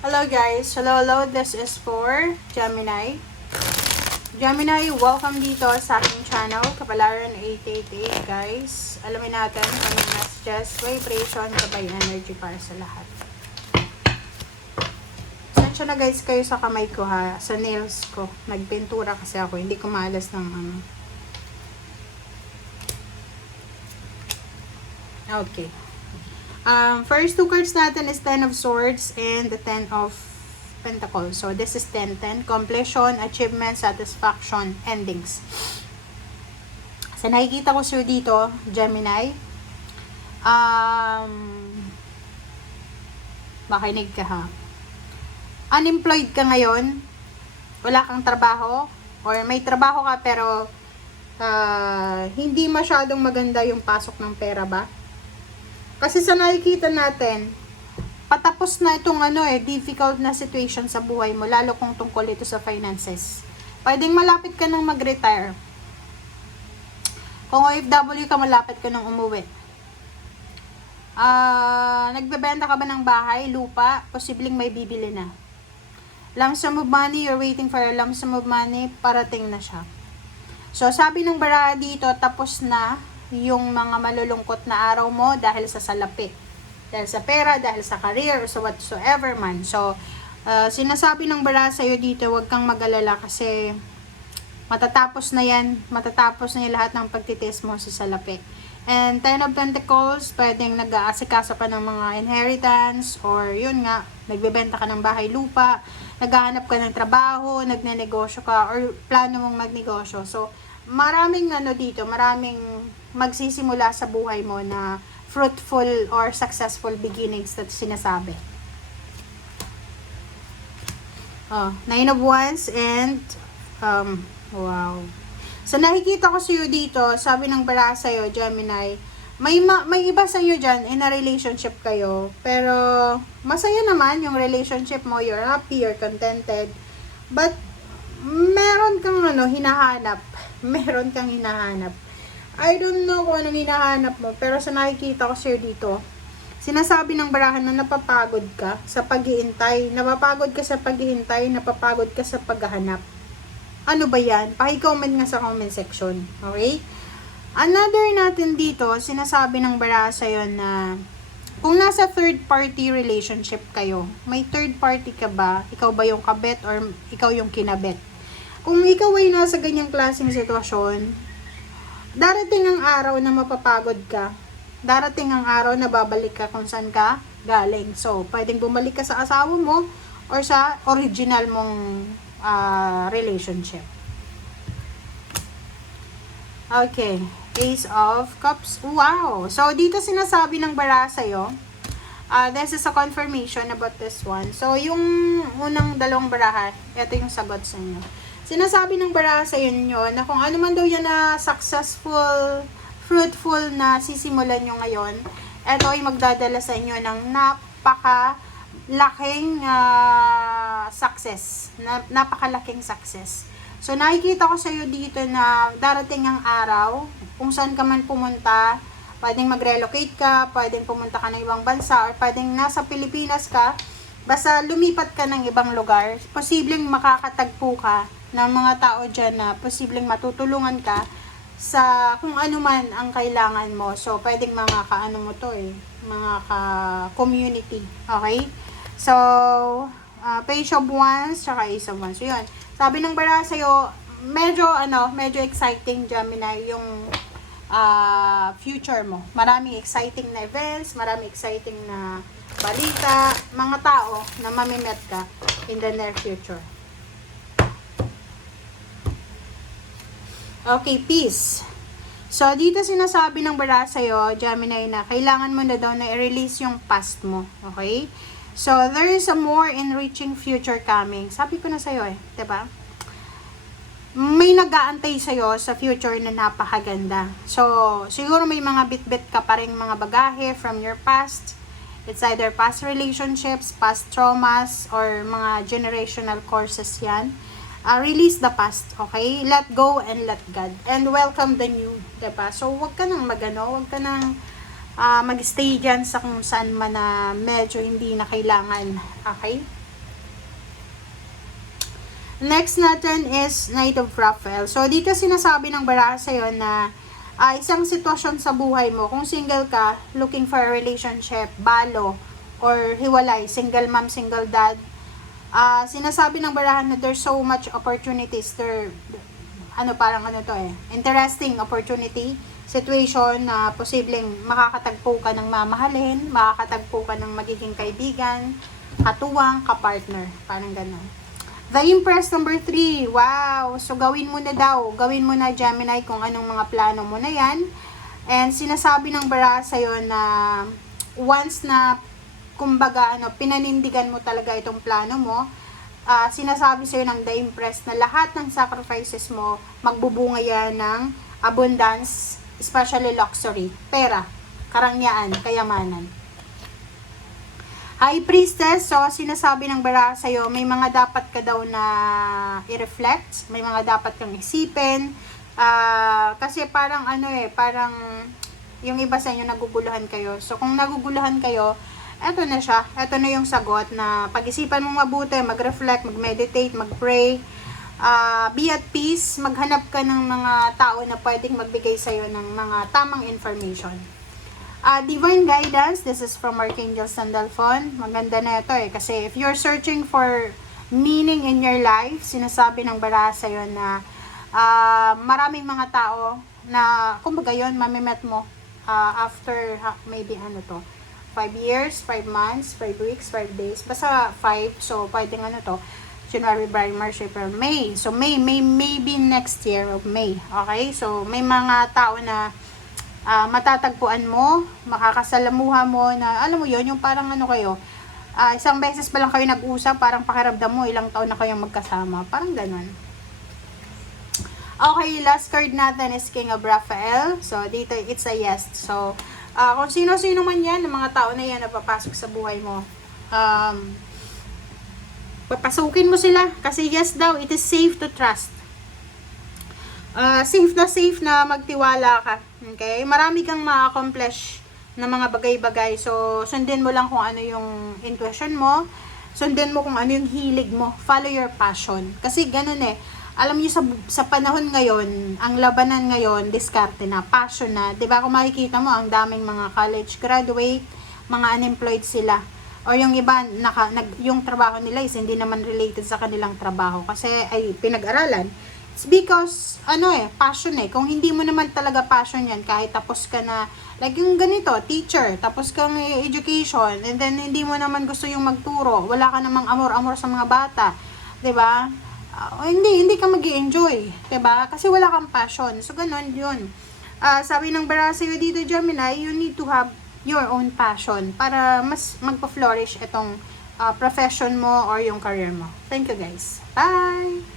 Hello guys, hello, this is for Gemini. Gemini, welcome dito sa aking channel, Kapalaran 888 guys. Alamin natin kung yung messages, vibration, sabay energy para sa lahat. Sensya na guys kayo sa kamay ko ha, sa nails ko. Nagpintura kasi ako, hindi ko maalas ng ano. Okay. First two cards natin is Ten of Swords and the Ten of Pentacles. So, this is 10-10. Completion, achievement, satisfaction, endings. So, nakikita ko sir dito, Gemini. Makinig ka ha. Unemployed ka ngayon. Wala kang trabaho. Or may trabaho ka pero hindi masyadong maganda yung pasok ng pera ba? Kasi sa nakikita natin, patapos na itong difficult na situation sa buhay mo, lalo kung tungkol ito sa finances. Pwedeng malapit ka nang mag-retire. Kung OFW ka, malapit ka nang umuwi. Nagbebenta ka ba ng bahay, lupa? Posibleng may bibili na. Lump sum of money, you're waiting for a lump sum of money, parating na siya. So, sabi ng baraha dito, tapos na yung mga malulungkot na araw mo dahil sa salapi. Dahil sa pera, dahil sa career, or sa whatsoever man. So, sinasabi ng baraha sa'yo dito, huwag kang mag-alala kasi matatapos na yan. Matatapos na yung lahat ng pagtitis mo sa salapi. And Ten of Pentacles, pwedeng nag-aasikaso pa ng mga inheritance, or yun nga, nagbebenta ka ng bahay, lupa, naghahanap ka ng trabaho, nagnenegosyo ka, or plano mong magnegosyo. So, maraming dito, maraming magsisimula sa buhay mo na fruitful or successful beginnings na sinasabi. Nine of Wands and wow. So nakikita ko sa'yo dito, sabi ng baraha sa'yo, Gemini, may iba sa'yo dyan, in a relationship kayo, pero masaya naman yung relationship mo, you're happy, you're contented, but meron kang hinahanap. Meron kang hinahanap. I don't know kung anong hinahanap mo, pero sa nakikita ko sir dito, sinasabi ng barahan na napapagod ka sa pag-iintay, napapagod ka sa paghihintay, napapagod ka sa paghahanap. Ano ba yan? Paki-comment nga sa comment section. Okay? Another natin dito, sinasabi ng baraha sa'yo na kung nasa third party relationship kayo, may third party ka ba? Ikaw ba yung kabet or ikaw yung kinabet? Kung ikaw ay nasa ganyang klaseng sitwasyon, darating ang araw na mapapagod ka. Darating ang araw na babalik ka kung saan ka galing. So, pwedeng bumalik ka sa asawa mo or sa original mong relationship. Okay. Ace of Cups. Wow! So, dito sinasabi ng baraha sa'yo, this is a confirmation about this one. So, yung unang dalawang baraha, ito yung sagot sa inyo. Sinasabi ng baraha sa inyo na kung ano man daw yan na successful, fruitful na sisimulan nyo ngayon, ito ay magdadala sa inyo ng napakalaking success. Napakalaking success. So, nakikita ko sa iyo dito na darating ang araw, kung saan ka man pumunta, pwedeng mag-relocate ka, pwedeng pumunta ka ng ibang bansa, or pwedeng nasa Pilipinas ka, basta lumipat ka ng ibang lugar, posibleng makakatagpo ka ng mga tao dyan na posibleng matutulungan ka sa kung ano man ang kailangan mo. So, pwedeng mga kaano mo to mga ka-community. Okay? So, Page of Wands, tsaka Ace of Wands. So, yun. Sabi ng baraha sa'yo, medyo exciting, Gemini, yung future mo. Maraming exciting na events, maraming exciting na balita, mga tao na mamimet ka in the near future. Okay, peace. So, dito sinasabi ng baraha sa'yo, Gemini, na kailangan mo na daw na i-release yung past mo. Okay? So, there is a more enriching future coming. Sabi ko na sa'yo diba? May nag-aantay sa'yo sa future na napakaganda. So, siguro may mga bit-bit ka pa rin mga bagahe from your past. It's either past relationships, past traumas, or mga generational courses yan. Release the past, okay? Let go and let God. And welcome the new, diba? So, wag ka nang wag ka nang mag-stay dyan sa kung saan man na medyo hindi na kailangan, okay? Next natin is Knight of Raphael. So, dito sinasabi ng baraha sa'yo na isang sitwasyon sa buhay mo. Kung single ka, looking for a relationship, balo, or hiwalay, single mom, single dad, sinasabi ng barahan na there's so much opportunities. Interesting opportunity, situation na posibleng makakatagpo ka ng mamahalin, makakatagpo ka ng magiging kaibigan, katuwang, kapartner, parang gano'n. The Empress number 3. Wow! So, gawin mo na daw. Gawin mo na, Gemini, kung anong mga plano mo na yan. And sinasabi ng baraha sa'yo na once na, kumbaga, pinanindigan mo talaga itong plano mo, sinasabi sa'yo ng The Empress na lahat ng sacrifices mo, magbubunga yan ng abundance, especially luxury, pera, karangyaan, kayamanan. High Priestess, so sinasabi ng baraha sa'yo, may mga dapat ka daw na i-reflect, may mga dapat kang isipin, kasi parang parang yung iba sa inyo naguguluhan kayo. So kung naguguluhan kayo, eto na siya, eto na yung sagot na pag-isipan mong mabuti, mag-reflect, mag-meditate, mag-pray, be at peace, maghanap ka ng mga tao na pwedeng magbigay sa'yo ng mga tamang information. Divine guidance, this is from Archangel Sandalphon. Maganda na ito kasi if you're searching for meaning in your life, sinasabi ng baraha sa'yo na maraming mga tao na, kumbaga yun, mamimet mo after maybe 5 years, 5 months, 5 weeks, 5 days, basta 5, so pwedeng January, February, March, April, May. So maybe next year of May. Okay? So may mga tao na matatagpuan mo, makakasalamuha mo na, alam mo yon yung parang kayo, isang beses pa lang kayo nag-usap, parang pakiramdam mo, ilang taon na kayong magkasama. Parang ganun. Okay, last card natin is King of Raphael. So, dito, it's a yes. So, kung sino-sino man yan, ng mga tao na yan na papasok sa buhay mo, papasukin mo sila. Kasi yes daw, it is safe to trust. Safe na magtiwala ka. Okay? Marami kang ma-accomplish na mga bagay-bagay. So, sundin mo lang kung ano yung intuition mo. Sundin mo kung ano yung hilig mo. Follow your passion. Kasi ganun alam niyo sa panahon ngayon, ang labanan ngayon, diskarte na, passion na. 'Di ba? Kung makikita mo, ang daming mga college graduate, mga unemployed sila. O yung iba, yung trabaho nila is hindi naman related sa kanilang trabaho kasi ay pinag-aralan. It's because, passion Kung hindi mo naman talaga passion yan, kahit tapos ka na, like yung ganito, teacher, tapos kang education, and then hindi mo naman gusto yung magturo, wala ka namang amor-amor sa mga bata, 'di ba? Hindi ka magi-enjoy, 'di ba? Kasi wala kang passion. So, ganun yun. Sabi ng baraha sa'yo dito, Gemini, you need to have your own passion para mas magpa-flourish itong profession mo or yung career mo. Thank you, guys. Bye!